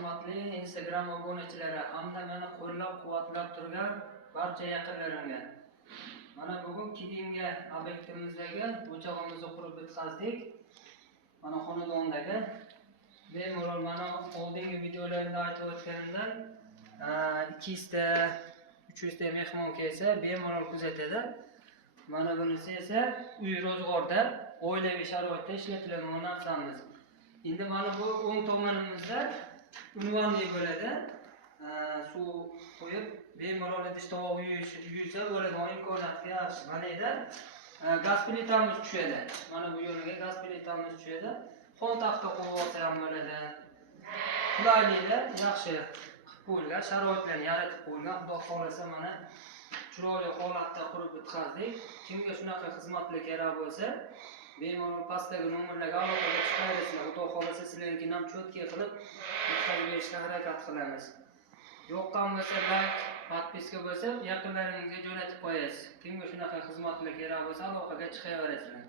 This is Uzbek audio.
hurmatli Instagram obunachilari hamda meni qo'llab-quvvatlab turgan barcha yaqinlarimga. Mana bugun Kidinga obyektimizdagi o'chog'imizni qurib bitkazdik. Mana xonadondagi bemalol mana oldingi videolarda aytib o'tganimdan 200 ta 300 ta mehmon kelsa bemalol kuzatadi. Mana bunisi esa uy ro'zg'orda oilaviy sharoitda ishlatiladigan narsamiz. Endi mana bu o'ng tomonimizda unvonli bo'ladi. Suv qo'yib bemalol idish-tovoq yuvsa bo'ladigan imkoniyatga yaxshi. Mana edi gaz plitamiz tushadi. Mana bu yo'lga gaz plitamiz tushadi. Xon taxta qo'yib olsa ham bo'ladi. Qulayliklar yaxshi qilib qo'yilgan, sharoitlarni yaratib qo'yilgan. Xudo xolasa mana chiroyli holatda qurib bitkazdik. Kimga shunaqa xizmatlar kerak bo'lsa, bemalol pastdagi nomerlarga aloqaga chiqaverasizlar. Xudo xolasa sizlarga ham cho'tka qilib bitkazib berishga harakat qilamiz. Yoqqan bo'lsa like, podpiska bo'lsa, yaqinlaringizga jo'natib qo'yasiz. Kimga shunaqa xizmatlar kerak bo'lsa, aloqaga chiqaverasizlar.